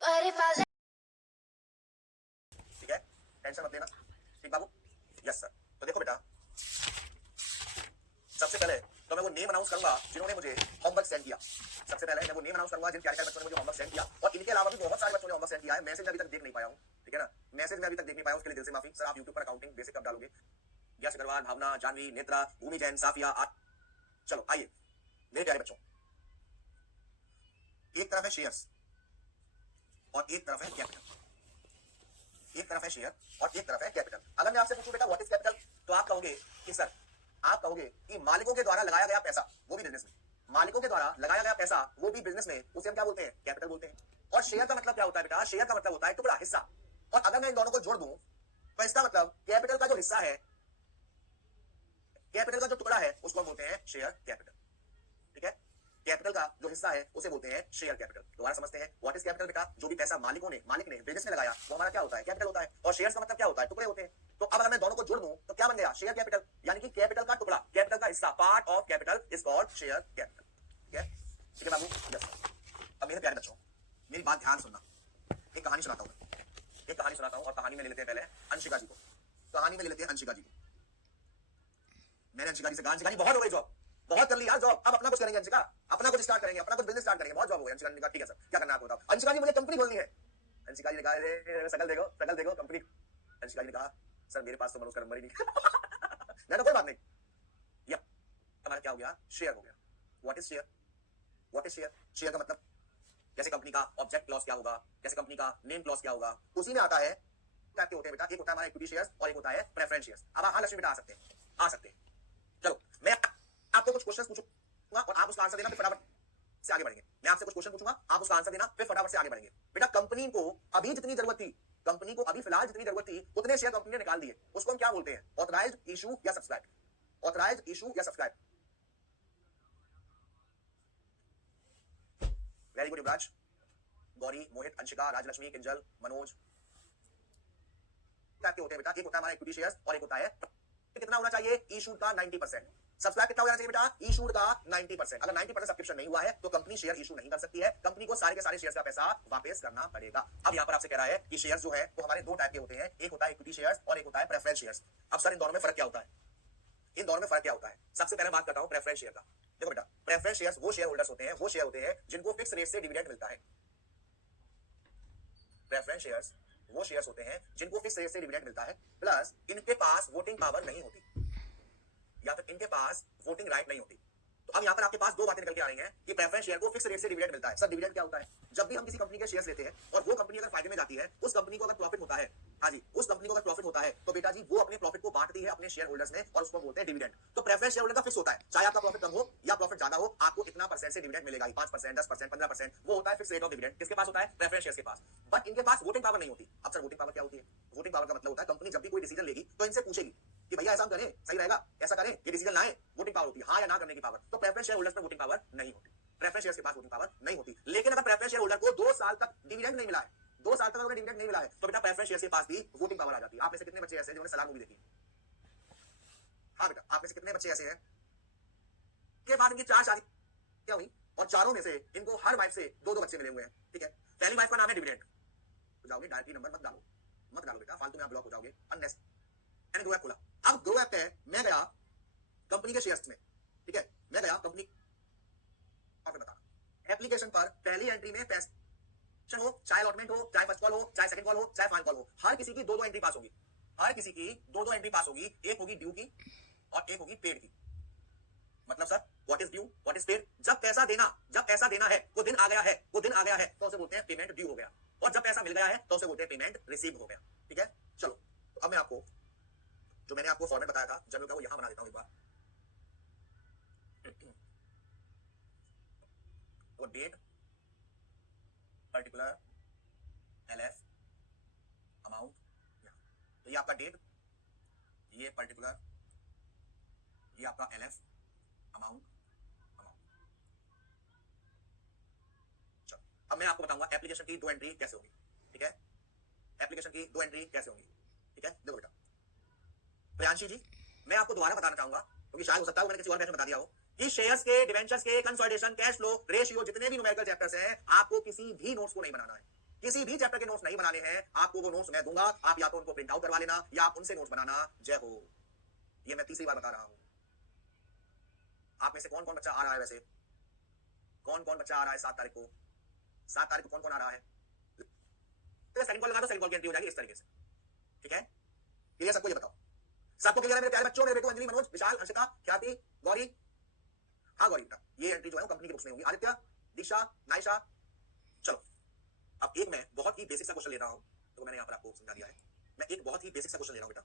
ठीक है, टेंशन मत लेना। ठीक बाबू, यस सर। तो देखो बेटा, सबसे पहले तो मैं वो नेम अनाउंस करूंगा जिन्होंने मुझे होमवर्क सेंड किया। सबसे पहले मैं वो नेम अनाउंस करूंगा जिन प्यारे बच्चों ने मुझे होमवर्क सेंड किया, और इनके अलावा भी बहुत सारे बच्चों ने होमवर्क सेंड किया है। मैसेज अभी तक देख नहीं पाया हूं, ठीक है ना, मैसेज में अभी तक देख नहीं पाया हूं, उसके लिए दिल से माफी। सर आप यूट्यूब पर अकाउंटिंग बेसिक कब डालोगे? यस अग्रवाल, भावना, जानवी, नेत्रा, भूमि जैन, साफिया। चलो आइए मेरे प्यारे बच्चों, एक तरफ है शेयर्स और एक तरफ है कैपिटल। एक तरफ है शेयर और एक तरफ है कैपिटल। अगर मैं आपसे पूछूं बेटा व्हाट इज कैपिटल, तो आप कहोगे कि सर, आप कहोगे कि मालिकों के द्वारा लगाया गया पैसा, वो भी बिजनेस में, मालिकों के द्वारा लगाया गया पैसा वो भी बिजनेस में, उसे हम क्या बोलते हैं? कैपिटल बोलते हैं। और शेयर का मतलब क्या होता है बेटा? शेयर का मतलब होता है टुकड़ा, हिस्सा। और अगर मैं इन दोनों को जोड़ दूं तो इसका मतलब कैपिटल का जो हिस्सा है, कैपिटल का जो टुकड़ा है, उसको हम बोलते हैं शेयर कैपिटल। ठीक है, कैपिटल का जो हिस्सा है उसे बोलते हैं शेयर कैपिटल। दोबारा समझते हैं, व्हाट इज कैपिटल बेटा? जो भी पैसा मालिक ने बिजनेस में लगाया वो हमारा क्या होता है? कैपिटल होता है। और शेयर्स का मतलब क्या होता है? टुकड़े होते हैं। तो अब अगर मैं दोनों को जोड़ दूं तो क्या बन गया? Share capital. यानी कि कैपिटल का टुकड़ा, कैपिटल का हिस्सा, part of capital is called share capital. ठीक है, ठीक है बाबू, यस सर। अब मेरे प्यारे बच्चों, मेरी बात ध्यान सुनना। एक कहानी सुनाता हूं, एक कहानी सुनाता हूं, और कहानी में ले लेते हैं पहले अंशिका जी को। कहानी में ले लेते हैं अंशिका जी को। मैंने अंशिका जी से कहा, अंशिका जी बहुत हो गई जॉब, बहुत कर ली यार जॉब, अब अपना कुछ करेंगे अंशिका, अपना कुछ स्टार्ट करेंगे, अपना कुछ बिजनेस स्टार्ट करेंगे, बहुत जॉब हो गई। अंशिका ने कहा ठीक है सर, क्या करना है आपको बताओ। अंशिका जी मुझे कंपनी खोलनी है। अंशिका जी ने कहा शकल देखो, शकल देखो, कंपनी। अंशिका जी ने कहा सर मेरे पास तो मनोज का नंबर ही नहीं। मैंने कोई बात नहीं, या हमारा क्या हो गया? शेयर हो गया। What is share? What is share? Share का मतलब जैसे कंपनी का ऑब्जेक्ट क्लॉज क्या होगा, जैसे कंपनी का नेम क्लॉज क्या होगा, उसी में आता है टाइप के होते हैं बेटा। एक होता है हमारा इक्विटी शेयर्स और एक होता है प्रेफरेंस शेयर्स। अब हाँ लक्ष्मी बेटा आ सकते हैं, आ सकते हैं। चलो मैं आपको कुछ क्वेश्चन पूछूंगा और आप उसका आंसर देना, फिर फटाफट से आगे बढ़ेंगे। मैं आपसे कुछ क्वेश्चन पूछूंगा, आप उसका आंसर देना, फिर फटाफट से आगे बढ़ेंगे। बेटा कंपनी को अभी जितनी जरूरत थी, कंपनी को अभी फिलहाल जितनी जरूरत थी उतने शेयर कंपनी ने निकाल दिए, उसको हम क्या बोलते हैं? ऑथराइज्ड इशू या सब्सक्राइब? ऑथराइज्ड इशू या सब्सक्राइब? वेरी गुड युवराज, गौरी, मोहित, अंशिका, राजलक्ष्मी, किंजल, मनोज। टाइप के होते हैं बेटा। एक होता है हमारा इक्विटी शेयर्स और एक होता है कितना होना चाहिए? इशूड का 90%। सब्सक्राइब कितना होना चाहिए बेटा? इशूड का 90%। अगर 90% सब्सक्रिप्शन नहीं हुआ है तो कंपनी शेयर इशू नहीं कर सकती है, कंपनी को सारे के सारे शेयर्स का पैसा वापस करना पड़ेगा। अब यहां पर आपसे कह रहा है कि शेयर्स जो है वो हमारे दो टाइप के होते हैं, एक होता है इक्विटी शेयर्स और एक होता है प्रेफरेंस शेयर्स। अब सर इन दोनों में फर्क क्या होता है? इन दोनों में फर्क क्या होता है? सबसे पहले बात करता हूं प्रेफरेंस शेयर का। देखो बेटा, प्रेफरेंस शेयर्स वो शेयर होल्डर्स होते हैं, वो शेयर होते हैं जिनको फिक्स रेट से डिविडेंड मिलता है। प्रेफरेंस शेयर्स वो शेयर्स होते हैं जिनको फिक्स रेट से डिविडेंड मिलता है, प्लस इनके पास वोटिंग पावर नहीं होती, या फिर इनके पास वोटिंग राइट नहीं होती। तो अब यहाँ पर आपके पास दो बातें निकल के आ रही हैं कि प्रेफरेंस शेयर को फिक्स रेट से डिविडेंड मिलता है। सर डिविडेंड क्या होता है? जब भी हम किसी कंपनी के शेयर्स लेते हैं और वो कंपनी अगर फायदे में जाती है, उस कंपनी को अगर प्रॉफिट होता है, हाँ जी, उस कंपनी को अगर प्रॉफिट होता है तो बेटा जी वो अपने प्रॉफिट को बांटती है अपने शेयर होल्डर्स में, और उसको बोलते हैं डिविडेंड। तो प्रेफरेंस शेयर होल्डर का फिक्स होता है, चाहे आपका प्रॉफिट कम हो या प्रॉफिट ज्यादा हो, आपको इतना परसेंट से डिविडेंड मिलेगा, 5%, 10%, 15%, वो होता है फिक्स रेट ऑफ डिविडेंड। किसके पास होता है? प्रेफरेंस शेयर्स के पास। बट इनके पास वोटिंग पावर नहीं होती। अब सर वोटिंग पावर क्या होती है? वोटिंग पावर का मतलब होता है कंपनी जब भी कोई डिसीजन लेगी तो इनसे पूछेगी कि भैया ऐसा करें, सही रहेगा, ऐसा करें, ये डिसीजन लाएं। वोटिंग पावर होती है, हाँ या ना करने की पावर। तो प्रेफरेंस शेयर होल्डर्स में वोटिंग पावर नहीं होती, प्रेफरेंस शेयर्स के पास वोटिंग पावर नहीं होती। लेकिन अगर प्रेफरेंस शेयर होल्डर को 2 साल तक डिविडेंड नहीं मिला है, 2 साल तक अगर डिविडेंड नहीं मिला है, तो बेटा प्रेफरेंस शेयर्स के पास भी वोटिंग पावर आ जाती है। आप में से कितने बच्चे ऐसे हैं जिन्होंने सलार मूवी देखी? हाँ बेटा, आप में से कितने बच्चे ऐसे हैं के बाद इनकी 4 शादी क्या हुई और चारों में से इनको हर वाइफ से 2-2 बच्चे मिले हुए हैं? ठीक है, पहली वाइफ का नाम है डिविडेंड। तो जाओगे डायरेक्टली नंबर मत डालो, मत डालो बेटा, फालतू में आप ब्लॉक हो जाओगे। अननेसेसरी। मैंने ग्रो ऐप खोला, अब ग्रो ऐप पे मैं गया कंपनी के शेयर्स में, ठीक है, मैं गया कंपनी और बता एप्लीकेशन पर पहली एंट्री में पैसा हो, चाहे अलॉटमेंट हो, चाहे फर्स्ट कॉल हो, चाहे सेकंड कॉल हो, चाहे फाइनल कॉल हो, हर किसी की 2-2 एंट्री पास होगी, हर किसी की 2-2 एंट्री पास होगी। एक होगी ड्यू की और एक होगी पेड की। मतलब sir what is due, what is paid? जब पैसा देना है, वो दिन आ गया है, वो दिन आ गया है तो उसे बोलते हैं पेमेंट ड्यू हो गया, और जब पैसा मिल गया है तो उसे बोलते हैं पेमेंट रिसीव हो गया। ठीक है, चलो तो अब मैं आपको जो मैंने आपको फॉर्मेट बताया था जनरल का वो यहां बना देता हूं एक बार। तो डेट, पर्टिकुलर, एलएफ, अमाउंट, तो ये आपका डेट, ये पर्टिकुलर, ये आपका एलएफ, अमाउंट, अमाउंट। चलो अब मैं आपको बताऊंगा एप्लीकेशन की 2 एंट्री कैसे होगी। ठीक है, एप्लीकेशन की 2 एंट्री कैसे होगी। ठीक है, देखो बेटा प्रियांशी जी, मैं आपको दोबारा बताना चाहूंगा क्योंकि शायद हो सकता है मैंने किसी और बैच में बता दिया हो कि शेयर्स के, डिवेंचर्स के, कंसोलिडेशन, कैश फ्लो, रेशियो, जितने भी न्यूमेरिकल चैप्टर्स हैं, आपको किसी भी नोट्स को नहीं बनाना है। किसी भी चैप्टर के नोट्स नहीं बनाने हैं, आपको वो नोट्स मैं दूंगा, आप या तो उनको प्रिंट आउट करवा लेना या आप उनसे नोट्स बनाना। जय हो। ये मैं तीसरी बार बता रहा हूं। आप में से कौन कौन बच्चा आ रहा है? वैसे कौन कौन बच्चा आ रहा है 7 तारीख को? 7 तारीख को कौन कौन आ रहा है? तो सेकंड कॉल लगा दो, सेकंड कॉल की एंट्री हो जाएगी इस तरीके से। ठीक है, क्लियर सबको? ये बताओ, सबको क्लियर है मेरे प्यारे बच्चों, मेरे बेटो अंजलि, मनोज, विशाल, हर्षिता, ख्याति, गौरी? हाँ गौरी बेटा, ये एंट्री जो है वो कंपनी की बुक्स में होगी। आदित्य, दीक्षा, नाइशा। चलो, अब एक मैं बहुत ही बेसिक सा क्वेश्चन ले रहा हूं, तो मैंने यहां पर आपको समझा दिया है। मैं एक बहुत ही बेसिक सा क्वेश्चन ले रहा हूं बेटा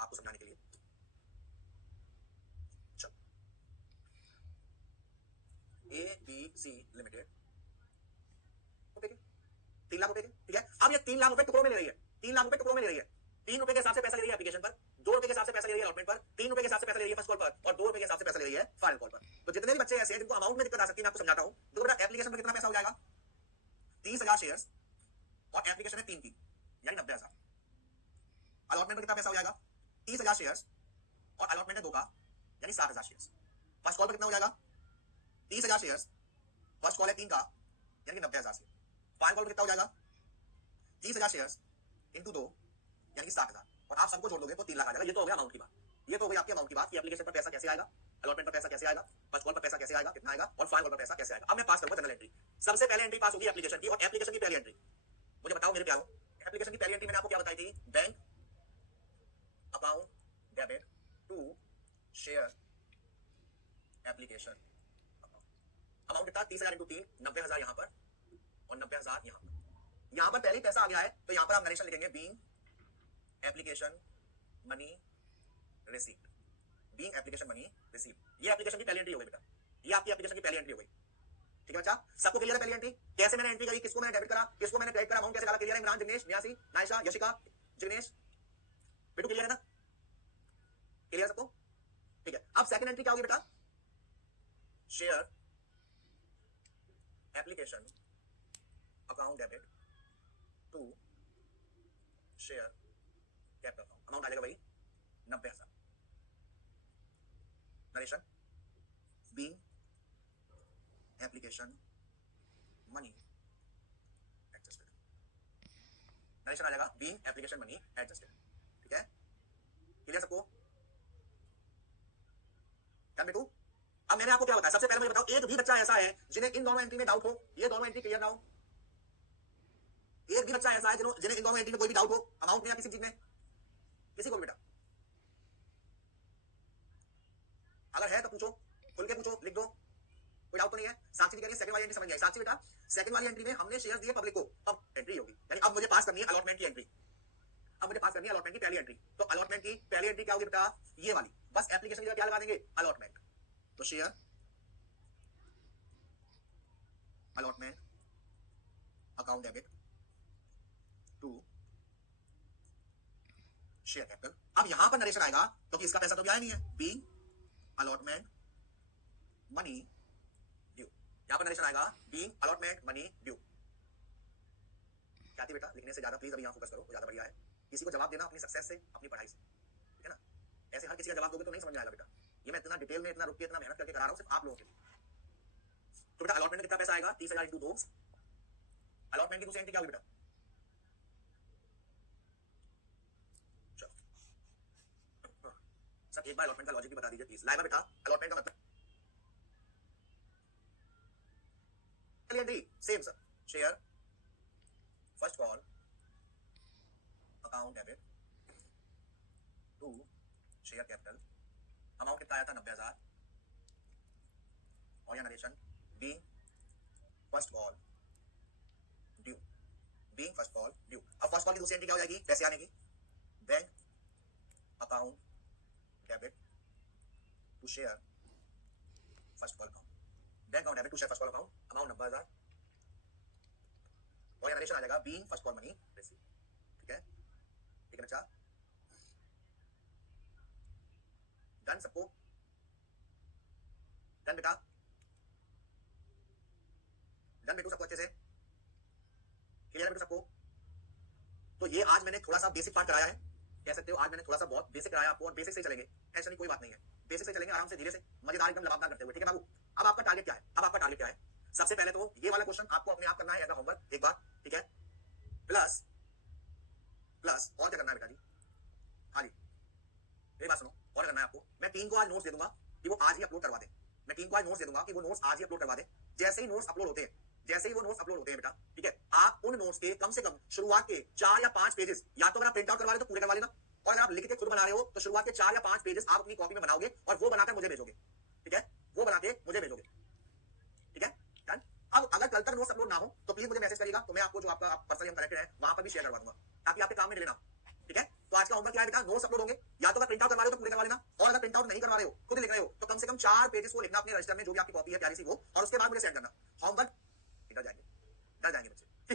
आपको समझाने के लिए। चलो, ABC लिमिटेड 3 लाख रुपए के, ठीक है। अब ये 3 लाख रुपए टुकड़ों में ले रही है, 3 लाख रुपए टुकड़ों में ले रही है। 3 रुपए के हिसाब से पैसा ले रही है एप्लीकेशन पर, 2 रुपए के हिसाब से पैसा ले रही है अलॉटमेंट पर, 3 रुपए के हिसाब से पैसा ले रही है फर्स्ट कॉल पर, और 2 रुपए के हिसाब से पैसा ले रही है फाइनल कॉल पर। तो जितने भी बच्चे ऐसे हैं जिनको अमाउंट में दिक्कत आ सकती है, मैं आपको समझाता हूं। तो बेटा एप्लीकेशन पर कितना पैसा हो जाएगा? 30,000 शेयर्स और एप्लीकेशन है 3 की, यानी 90,000। अलॉटमेंट पर कितना पैसा हो जाएगा? 30,000 शेयर्स और अलॉटमेंट है 2 का, यानी 60,000 शेयर्स। फर्स्ट कॉल पर कितना हो जाएगा? 30,000 शेयर्स, फर्स्ट कॉल है 3 का, यानी 90,000 शेयर। फाइनल कॉल पर कितना हो जाएगा? 30,000 शेयर्स इंटू 2, यानी 60,000, और आप सबको जोड़ दोगे तो 3 लाख आ जाएगा। ये तो हो गया अमाउंट की बात, ये तो हो गई आपकी अमाउंट की बात कि एप्लीकेशन पर पैसा कैसे आएगा, अलॉटमेंट पर पैसा कैसे आएगा, फर्स्ट कॉल पर पैसा कैसे आएगा, कितना आएगा, और फाइनल कॉल पर पैसा कैसे आएगा। अब मैं पास करूंगा जनरल एंट्री। सबसे पहले एंट्री पास होगी एप्लीकेशन की, और एप्लीकेशन की पहली एंट्री मुझे बताओ मेरे प्यारो, एप्लीकेशन की पहली एंट्री मैंने आपको क्या बताई थी? Bank account debit to share application amount कितना? 30,000 इंटू 3, 90,000 यहां पर और 90,000 यहां पर। यहां पर पहले ही पैसा आ गया है, तो यहां पर आप नरेशन लिखेंगे being application money received, being application money received. ये एप्लीकेशन की पहली एंट्री हो गई बेटा, ये आपकी एप्लीकेशन की पहली एंट्री हो गई। ठीक है बच्चा, सबको क्लियर है पहली एंट्री? कैसे मैंने एंट्री करी, किसको मैंने डेबिट करा, किसको मैंने क्रेडिट करा, अमाउंट कैसे डाला? क्लियर है? इमरान, जिग्नेश, न्यासी, नाइशा, यशिका, जिग्नेश, बेटू क्लियर है ना? क्लियर सबको? ठीक है, अब सेकंड एंट्री क्या होगी बेटा? Share application account debit to share capital account. Amount आ जाएगा भाई 90,000। Narration being application money adjusted, narration आ जाएगा बीइंग एप्लीकेशन मनी एडजस्टेड। ठीक है, क्लियर सबको? डन बेटू? अब मैंने आपको क्या बताया, सबसे पहले मुझे बताओ एक भी बच्चा ऐसा है जिन्हें इन दोनों एंट्री में डाउट हो? ये दोनों एंट्री क्लियर ना हो? एक भी बच्चा ऐसा है जिन्हें इन दोनों एंट्री में कोई भी डाउट हो, अमाउंट में या किसी चीज में? किसी को भी बेटा? अगर है तो पूछो, खुल के पूछो, लिख दो, कोई डाउट तो नहीं है? साक्षी कह रही है सेकंड वाली एंट्री समझ गई। साक्षी बेटा, सेकंड वाली एंट्री में हमने शेयर दिए पब्लिक को, अब एंट्री होगी, यानी अब मुझे पास करनी है अलॉटमेंट की एंट्री। अब मुझे पास करनी है अलॉटमेंट की पहली एंट्री। तो अलॉटमेंट की पहली एंट्री क्या होगी बेटा? ये वाली, बस एप्लीकेशन की जगह क्या लगा देंगे? अलॉटमेंट। तो share allotment account debit to share capital. अब यहां पर नरेशन आएगा क्योंकि इसका पैसा तो भी आया नहीं है, बीइंग अलॉटमेंट मनी ड्यू। यहां पर नरेशन आएगा बीइंग अलॉटमेंट मनी ड्यू। क्या थी बेटा? लिखने से ज्यादा प्लीज अभी यहां फोकस करो, ज्यादा बढ़िया है। किसी को जवाब देना अपनी सक्सेस से, अपनी पढ़ाई से, ठीक है ना? ऐसे हर किसी का जवाब दोगे तो नहीं समझ में आएगा बेटा। ये मैं इतना डिटेल में, इतना रुक के, इतना मेहनत करके करा रहा हूं सिर्फ आप लोगों के लिए। तो बेटा अलॉटमेंट कितना पैसा आएगा? 30,000 इंटू 2। अलॉटमेंट की दूसरी एंट्री क्या होगी बेटा? सब एक बार अलॉटमेंट का लॉजिक भी बता दीजिए प्लीज। लाइव बेटा, अलॉटमेंट का मतलब same sir, share first call account debit to share capital. Amount कितना आया था? 90,000। और या narration being first call due, being first call due. अब फर्स्ट कॉल की दूसरी एंट्री क्या हो जाएगी पैसे आने की? Bank account debit to share first call account, bank account debit to share first call account, amount 90,000। और नरेशन आ जाएगा being first call money receive. ठीक है, ठीक है बच्चा? डन सबको? डन बेटा? डन बेटू सबको? अच्छे से क्लियर है बेटू सबको? तो ये आज मैंने थोड़ा सा बेसिक पार्ट कराया है, कह सकते हो आज मैंने थोड़ा सा बहुत बेसिक कराया आपको, और बेसिक से चलेंगे, टेंशन की कोई बात नहीं है। बेसिक से चलेंगे आराम से, धीरे से, मजेदार, एकदम लबाबदार करते हुए। ठीक है बाबू? अब आपका टारगेट क्या है? अब आपका टारगेट क्या है? सबसे पहले तो ये वाला क्वेश्चन आपको अपने आप करना है एज अ होमवर्क एक बार, ठीक है? प्लस प्लस और क्या करना है बेटा जी? हाँ जी, मेरी बात सुनो, और करना है आपको, मैं टीम को आज नोट्स दे दूंगा कि वो आज ही अपलोड करवा दे। मैं टीम को आज नोट्स दे दूंगा कि वो नोट्स आज ही अपलोड करवा दे। जैसे ही नोट्स अपलोड होते हैं, जैसे ही वो नोट्स अपलोड होते हैं बेटा, ठीक है, आप उन नोट्स के कम से कम शुरुआत के 4 या 5 पेजेस, या तो अगर आप प्रिंट आउट करवा रहे हो तो पूरे करवा लेना, और अगर आप लिख के खुद बना रहे हो तो शुरुआत के 4 या 5 पेजेस आप अपनी कॉपी में बनाओगे और वो बनाकर मुझे भेजोगे, ठीक है, वो बना के मुझे भेजोगे, ठीक है, डन। अब अगर कल तक नोट्स अपलोड ना हो तो प्लीज मुझे मैसेज करिएगा, तो मैं आपको जो आपका पर्सनली हम कनेक्टेड है वहां पर भी शेयर करवा दूंगा, ताकि आपके काम में लेना, ठीक है। तो आज का होमवर्क क्या है बेटा? नोट्स अपलोड होंगे, या तो अगर प्रिंट आउट करवा रहे हो तो पूरे करवा लेना, और अगर प्रिंट आउट नहीं करवा रहे हो, खुद लिख रहे हो, तो कम से कम 4 पेजेस को लिखना अपने रजिस्टर में, जो भी आपकी कॉपी है प्यारी सी वो, और उसके बाद मुझे सेंड करना। होमवर्क डर जाएंगे बच्चे।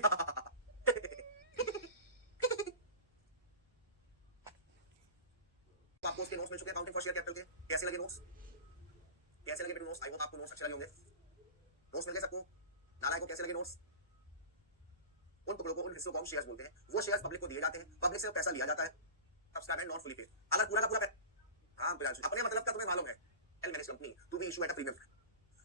तो आपको उसके नोट्स मिल चुके हैं अकाउंटिंग फॉर शेयर कैपिटल के। कैसे लगे नोट्स? कैसे लगे नोट्स? आई होप आपको नोट्स अच्छे लगे होंगे। नोट्स मिल गए सबको? नारायण को कैसे लगे नोट्स? उन टुकड़ों को, उन हिस्सों को हम शेयर्स बोलते हैं। वो शेयर्स पब्लिक को दिए जाते हैं, पब्लिक से पैसा लिया जाता है, subscribe and not fully paid. अगर पूरा का पूरा हाँ अपने मतलब का तुम्हें मालूम है, L manage company to be issue at a premium,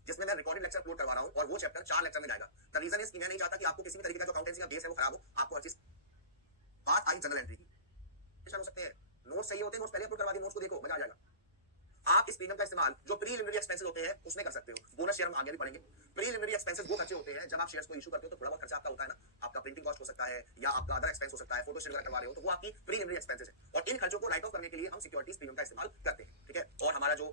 जिसमें मैं रिकॉर्डेड लेक्चर अपलोड करवा रहा हूं, और वो चैप्टर 4 लेक्चर में जाएगा। द रीजन इज कि मैं नहीं चाहता कि आपको किसी भी तरीके का जो अकाउंटेंसी का बेस है वो खराब हो, आपको हर चीज। बात आई जनरल एंट्री की, हो सकते हैं नोट्स सही होते हैं, नोट्स पहले अपलोड करवा दिए, नोट्स को देखो, मजा आ जाएगा। आप इस प्रीमियम का इस्तेमाल जो प्रीलिमिनरी एक्सपेंसेस होते हैं उसमें कर सकते हो। बोनस शेयर हम आगे भी पढ़ेंगे। प्रीलिमिनरी एक्सपेंसेस वो खर्चे होते हैं जब आप शेयर्स को इशू करते हो, तो थोड़ा बहुत खर्चा आपका होता है ना, आपका प्रिंटिंग कॉस्ट हो सकता है, या आपका अदर एक्सपेंस हो सकता है, फोटो शेयर करवा रहे हो, तो वो आपकी प्रीलिमिनरी एक्सपेंसेस है, और इन खर्चों को राइट ऑफ करने के लिए हम सिक्योरिटीज प्रीमियम का इस्तेमाल करते हैं, ठीक है। और हमारा जो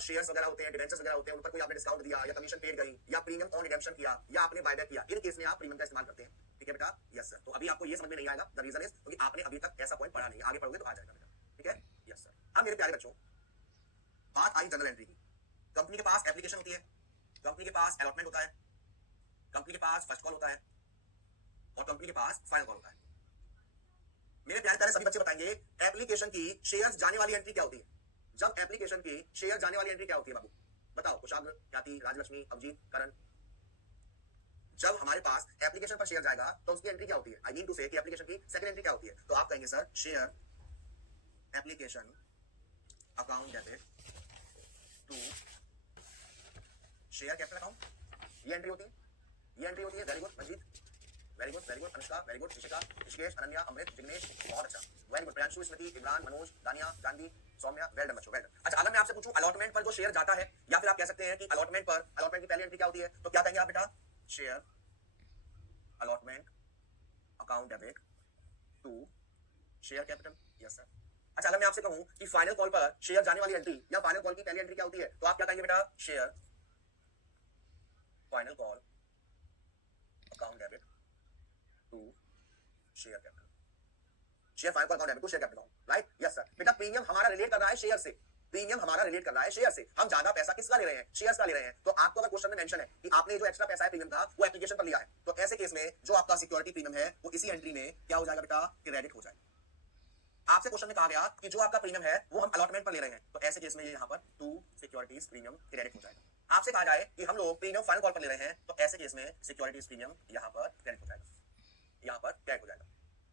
शेयर्स वगैरह होते हैं, डिबेंचर्स वगैरह होते हैं, उन पर कोई आपने डिस्काउंट दिया, या कमीशन पेड गई, या प्रीमियम ऑन रिडेम्पशन किया, या आपने बायबैक किया, इन केस में आप प्रीमियम का इस्तेमाल करते हैं, ठीक है बेटा। Yes sir. तो अभी आपको ये समझ में नहीं आएगा, द रीजन इज क्योंकि आपने अभी तक ऐसा पॉइंट पढ़ा नहीं, आगे पढ़ोगे तो आ जाएगा बेटा, ठीक है। Yes sir. अब मेरे प्यारे बच्चों, बात आई जनरल एंट्री की। कंपनी के पास एप्लीकेशन होती है, कंपनी के पास अलॉटमेंट होता है, कंपनी के पास फर्स्ट कॉल होता है, और कंपनी के पास फाइनल कॉल होता है। मेरे प्यारे प्यारे सभी बच्चे बताएंगे एप्लीकेशन की शेयर्स जाने वाली एंट्री क्या होती है? जब एप्लीकेशन की शेयर जाने वाली एंट्री क्या होती है बाबू? बताओ कुशाग्र, ख्याति, राजलक्ष्मी, अभिजीत, करण। जब हमारे पास एप्लीकेशन पर शेयर जाएगा तो उसकी एंट्री क्या होती है? आई मीन टू से कि एप्लीकेशन की सेकंड एंट्री क्या होती है? तो आप कहेंगे sir share application account debit to share capital account, ये एंट्री होती है, ये एंट्री होती है। Very good Manjeet, very good, very good Anushka, very good Rishika, Rishikesh, Ananya, Amrit, Jignesh, बहुत अच्छा, very good Priyanshu, Smriti, Imran, Manoj, Dania, Janvi, Saumya, well done बच्चों, वेल डन। अच्छा, अगर मैं आपसे पूछूं अलॉटमेंट पर जो शेयर जाता है, या फिर आप कह सकते हैं कि अलॉटमेंट पर, अलॉटमेंट की पहली एंट्री क्या होती है, तो क्या कहेंगे आप बेटा? Share allotment account debit to share capital. Yes sir. अच्छा, अगर मैं आपसे कहूं कि फाइनल कॉल पर शेयर जाने वाली एंट्री, या फाइनल कॉल की पहली एंट्री क्या होती है, तो आप क्या कहेंगे बेटा? Share final call account debit to share capital. Share final call account debit to share capital, right? Yes sir. बेटा प्रीमियम हमारा रिलेट कर रहा है शेयर से, प्रीमियम हमारा रिलेट कर रहा है शेयर से। हम ज्यादा पैसा किसका ले रहे हैं? शेयर्स का ले रहे हैं। तो आपको अगर क्वेश्चन में मेंशन है कि आपने जो एक्स्ट्रा पैसा है प्रीमियम का वो एप्लीकेशन पर लिया है, तो ऐसे केस में जो आपका सिक्योरिटी प्रीमियम है वो इसी एंट्री में क्या हो जाएगा बेटा? क्रेडिट हो जाएगा। आपसे क्वेश्चन में कहा गया कि जो आपका प्रीमियम है वो हम अलॉटमेंट पर ले रहे हैं, तो ऐसे केस में ये यहाँ पर टू सिक्योरिटीज प्रीमियम क्रेडिट हो जाएगा। आपसे कहा जाए कि हम लोग प्रीमियम फाइनल कॉल पर ले रहे हैं, तो ऐसे केस में सिक्योरिटीज प्रीमियम यहाँ पर क्रेडिट हो जाएगा, यहाँ पर क्रेडिट हो जाएगा,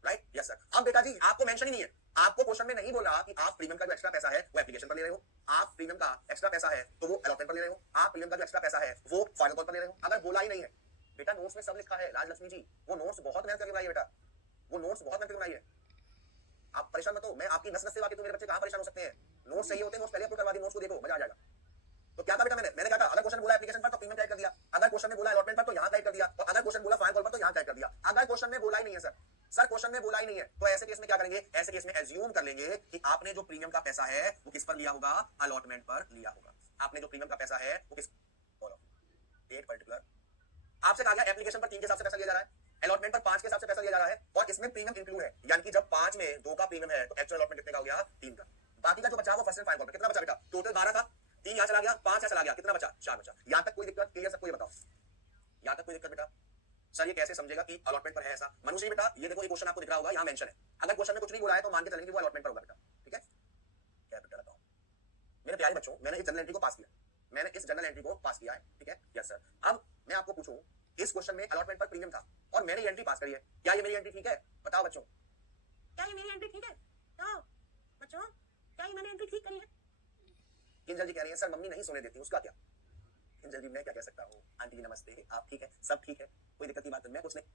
राइट? Yes sir. अब बेटा जी आपको मेंशन ही नहीं है, आपको क्वेश्चन में नहीं बोला कि आप प्रीमियम का जो एक्स्ट्रा पैसा है वो एप्लीकेशन पर ले रहे हो, आप प्रीमियम का एक्स्ट्रा पैसा है तो वो अलॉटमेंट पर ले रहे हो, आप प्रीमियम का जो एक्स्ट्रा पैसा है वो फाइनल कॉल पर ले रहे हो। अगर बोला ही नहीं है बेटा, नोट्स में सब लिखा है राजलक्ष्मी जी, वो नोट्स बहुत मेहनत करके बनाई है बेटा, वो नोट्स बहुत मेहनत करके बनाई है। आप परेशान मत हो, मैं आपकी नस नस से वाकिफ हूं, मेरे बच्चे कहां परेशान हो सकते हैं? नोट्स सही होते हैं, नोट्स पहले अपलोड करवा दी, नोट्स को देखो, मजा आ जाएगा। तो क्या था बेटा, मैंने कहा था अगर क्वेश्चन बोला एप्लीकेशन पर तो प्रीमियम टाइप कर दिया, अगर क्वेश्चन में बोला अलॉटमेंट पर तो यहां टाइप कर दिया, और अगर क्वेश्चन बोला फाइनल कॉल पर तो यहां टाइप कर दिया। अगर क्वेश्चन में बोला ही नहीं है सर क्वेश्चन में बोला ही नहीं है, तो ऐसे केस में क्या करेंगे? ऐसे केस में एज्यूम कर लेंगे कि आपने जो प्रीमियम का पैसा है वो किस पर लिया होगा? अलॉटमेंट पर लिया होगा। आपने जो प्रीमियम का पैसा है वो किस एक पर्टिकुलर, आपसे कहा गया एप्लीकेशन पर 3 के हिसाब से पैसा लिया जा रहा है, अलॉटमेंट पर 5 के हिसाब से पैसा लिया जा रहा है, और इसमें प्रीमियम इंक्लूड है, यानी कि जब 5 में 2 का प्रीमियम है तो एक्चुअल अलॉटमेंट कितने का हो गया? 3 का। बाकी का जो बचा वो फर्स्ट एंड फाइनल कॉल। कितना बचा बेटा? टोटल 12 था, 3 यहां चला गया, 5 यहां चला गया, कितना बचा? 4 बचा। यहां तक कोई दिक्कत? क्लियर सबको? ये बताओ यहां तक कोई दिक्कत बेटा? सर ये कैसे समझेगा कि अलॉटमेंट पर है ऐसा? मनुष्य बेटा ये देखो, ये क्वेश्चन आपको दिख रहा होगा, यहां मेंशन है। अगर क्वेश्चन में कुछ नहीं बोला है तो मान के चलेंगे वो अलॉटमेंट पर होगा बेटा, ठीक है? Capital account. मेरे प्यारे बच्चों, मैंने इस जनरल एंट्री को पास किया, मैंने इस जनरल एंट्री को पास किया है, ठीक है? Yes sir. अब मैं आपको पूछूं, इस क्वेश्चन में अलॉटमेंट पर प्रीमियम था और मैंने ये एंट्री पास करी है, क्या ये मेरी एंट्री ठीक है? बताओ बच्चों, क्या ये मेरी एंट्री ठीक है? बताओ बच्चों, क्या ये मैंने एंट्री ठीक करी है? किंजल जी कह रही है सर मम्मी नहीं सोने देती, उसका क्या? किंजल जी मैं क्या कह सकता हूँ? आंटी जी नमस्ते, आप ठीक है? सब ठीक है, कोई दिक्कत की बात नहीं, मैं कुछ नहीं।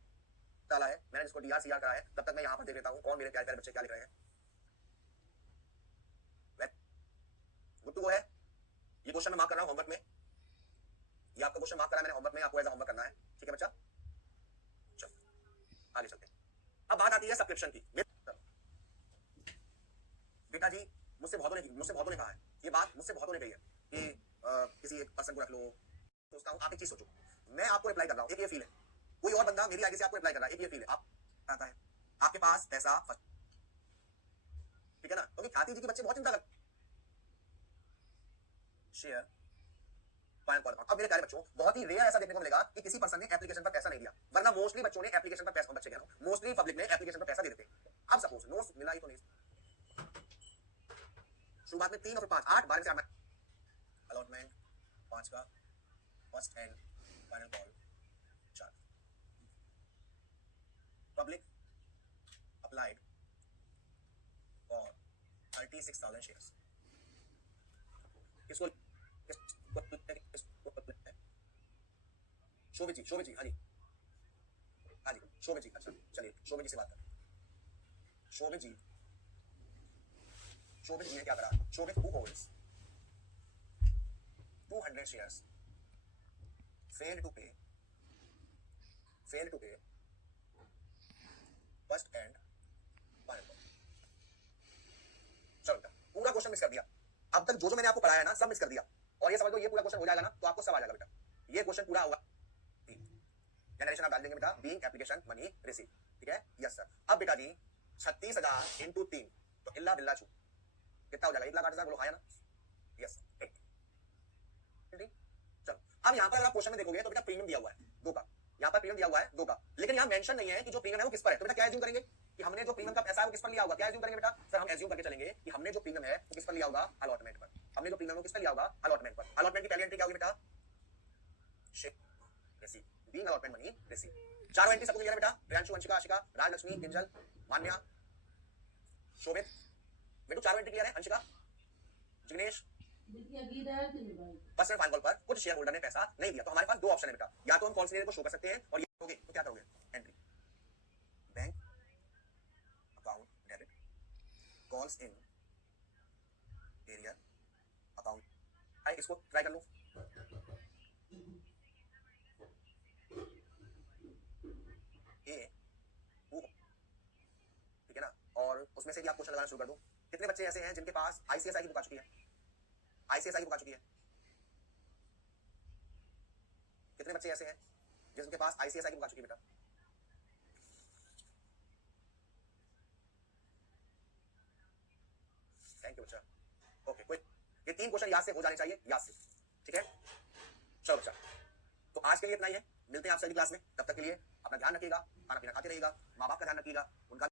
डाला है, मैंने जिसको डीआर सीआर करा है, तब तक मैं यहाँ पर देख लेता हूँ कौन मेरे प्यारे प्यारे बच्चे क्या लिख रहे हैं। गुड टू गो है। ये क्वेश्चन मैं मार्क कर रहा हूँ होमवर्क में, ये आपका क्वेश्चन मार्क करा है मैंने होमवर्क में, आपको एज होमवर्क करना है, ठीक है बच्चा। चलो आगे चलते हैं। अब बात आती है सब्सक्रिप्शन की। बेटा जी मुझसे बहुतों ने कहा है, ये बात मुझसे बहुतों ने कही है कि किसी एक पर्सन को रख लो। सोचता हूँ आप एक चीज सोचो, मैं आपको रिप्लाई कर रहा हूँ, एक ये फील है, कोई और बंदा मेरी आगे से आपको रिप्लाई कर रहा है, एक ये फील है, आप आता है आपके पास पैसा, ठीक है ना, क्योंकि ख्याति जी के बच्चे बहुत चिंता करते। Share final call. अब मेरे प्यारे बच्चों बहुत ही रेयर ऐसा देखने को मिलेगा कि किसी पर्सन ने एप्लीकेशन पर पैसा नहीं दिया, वरना मोस्टली बच्चों ने एप्लीकेशन पर पैसा, बच्चे कह रहा हूं मोस्टली पब्लिक ने एप्लीकेशन पर पैसा दे देते। अब सपोज नोट्स मिला ही तो नहीं, शुरुआत में 3 और 5 8 12 से अलॉटमेंट 5 का first and final call 4 public applied for 36,000 shares. इसको शोभित जी हाँ जी शोभित जी, अच्छा चलिए शोभित जी से बात करते हैं। शोभित जी ने क्या करा, शोभित who holds 200 shares failed to pay first and final call। चलो बेटा पूरा क्वेश्चन मिस कर दिया, अब तक जो मैंने आपको पढ़ाया ना सब मिस कर दिया, और ये समझ लो ये पूरा क्वेश्चन हो जाएगा ना तो आपको सब आ जाएगा बेटा, ये क्वेश्चन पूरा होगा। जनरेशन आप डाल देंगे बेटा, बीइंग एप्लीकेशन मनी रिसीव, ठीक है यस सर। अब बेटा जी 36,000 इंटू 3 तो इल्ला बिल्ला छू कितना हो जाएगा, 1,08,000 बोलो, हाँ ना, यस। चलो अब यहाँ पर अगर आप क्वेश्चन में देखोगे तो बेटा प्रीमियम दिया हुआ है 2 का, यहाँ पर प्रीमियम दिया हुआ है 2 का, लेकिन यहाँ मेंशन नहीं है कि जो प्रीमियम है वो किस पर है। तो बेटा क्या एज्यूम करेंगे कि हमने जो प्रीमियम का पैसा है वो किस पर लिया होगा, क्या एज्यूम करेंगे बेटा सर, हम एज्यूम करके चलेंगे कि हमने जो प्रीमियम है वो किस पर लिया होगा, अलॉटमेंट पर। हमने जो प्रीमियम है किस पर लिया होगा, अलॉटमेंट पर। अलॉटमेंट की पहली एंट्री क्या होगी बेटा, ship receive, being allotment money receive. चारों एंट्री सबको क्लियर है बेटा, प्रियांशु, अंशिका, आशिका, राजलक्ष्मी, किंजल, मान्या, शोभित, बेटू चारों एंट्री क्लियर है। Anshika, Jignesh, personal fine call पर कुछ शेयर होल्डर ने पैसा नहीं दिया, तो हमारे पास 2 ऑप्शन है बेटा, या तो हम कॉल को शो कर सकते हैं और ये करोगे तो क्या करोगे, entry bank account debit calls in arrear account. आई इसको ट्राई कर लो, ए ठीक है ना, और उसमें से भी आप क्वेश्चन लगाना शुरू कर दो। कितने बच्चे ऐसे हैं जिनके पास आईसीएसआई की बुक आ चुकी है, आईसीएसआई की बुक आ चुकी है, कितने बच्चे ऐसे हैं जिनके पास आईसीएसआई की बुक आ चुकी है बेटा, थैंक यू बच्चा, ओके कोई, ये 3 क्वेश्चन याद से हो जाने चाहिए, याद से, ठीक है। चलो बच्चा तो आज के लिए इतना ही है, मिलते हैं आपसे अगली क्लास में, तब तक के लिए अपना ध्यान रखिएगा, खाना पीना खाते रहिएगा, माँ बाप का ध्यान रखिएगा, उनका